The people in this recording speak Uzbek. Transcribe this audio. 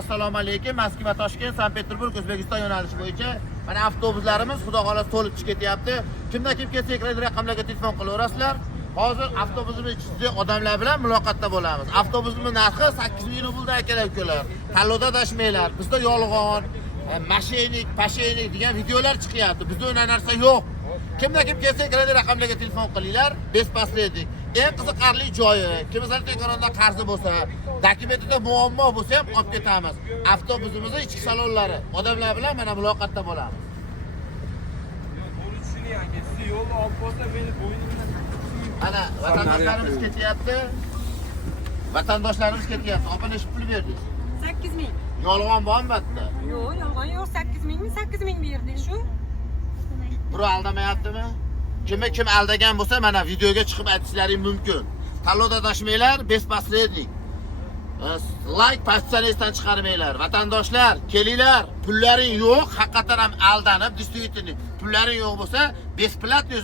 Assalomu alaykum. Moskva, Toshkent, Sankt-Peterburg, O'zbekiston yo'nalishi bo'yicha mana avtobuslarimiz xudo xolos to'lib chiqib ketyapti. Kimdan kim kelsa ekranda raqamlarga telefon qilaverasizlar. Hozir avtobusimiz ichida odamlar bilan muloqotda bo'lamiz. Avtobusimiz narxi 8,000 rubl kerak ukalar. Tanlovda adashmanglar. Bizda yolg'on, mashinik, pashenik degan videolar chiqyapti. Bizda unday narsa yo'q. Kimdan kim kelsa ekranda raqamlarga telefon qilinglar. Bespasledik. Eng qiziqarli joyi, kimsalar telefonda qarzi bo'lsa, dokumentida muammo bo'lsa ham olib ketamiz. Avtobusimizning ichki salonlari, odamlar bilan mana muloqotda bo'lamiz. Ana vatandoshlarimiz ketyapti. Vatandoshlarimiz ketyapti. Opa necha pul berdingiz? 8,000. Yolg'on bormi batda? Yo'q, yolg'on yo'q. 8,000 mi? 8,000 berdi shu. Biri aldamayaptimi? Kim aldagan bo'lsa mana videoga chiqib aytishlaring mumkin. Tanlovda adashmanglar, bespasledik. Like pastsani chiqarmanglar. Vatandoshlar, kelinglar. Pullaring yo'q, haqiqatan ham aldanib, действительно pullaring yo'q bo'lsa, besplatniy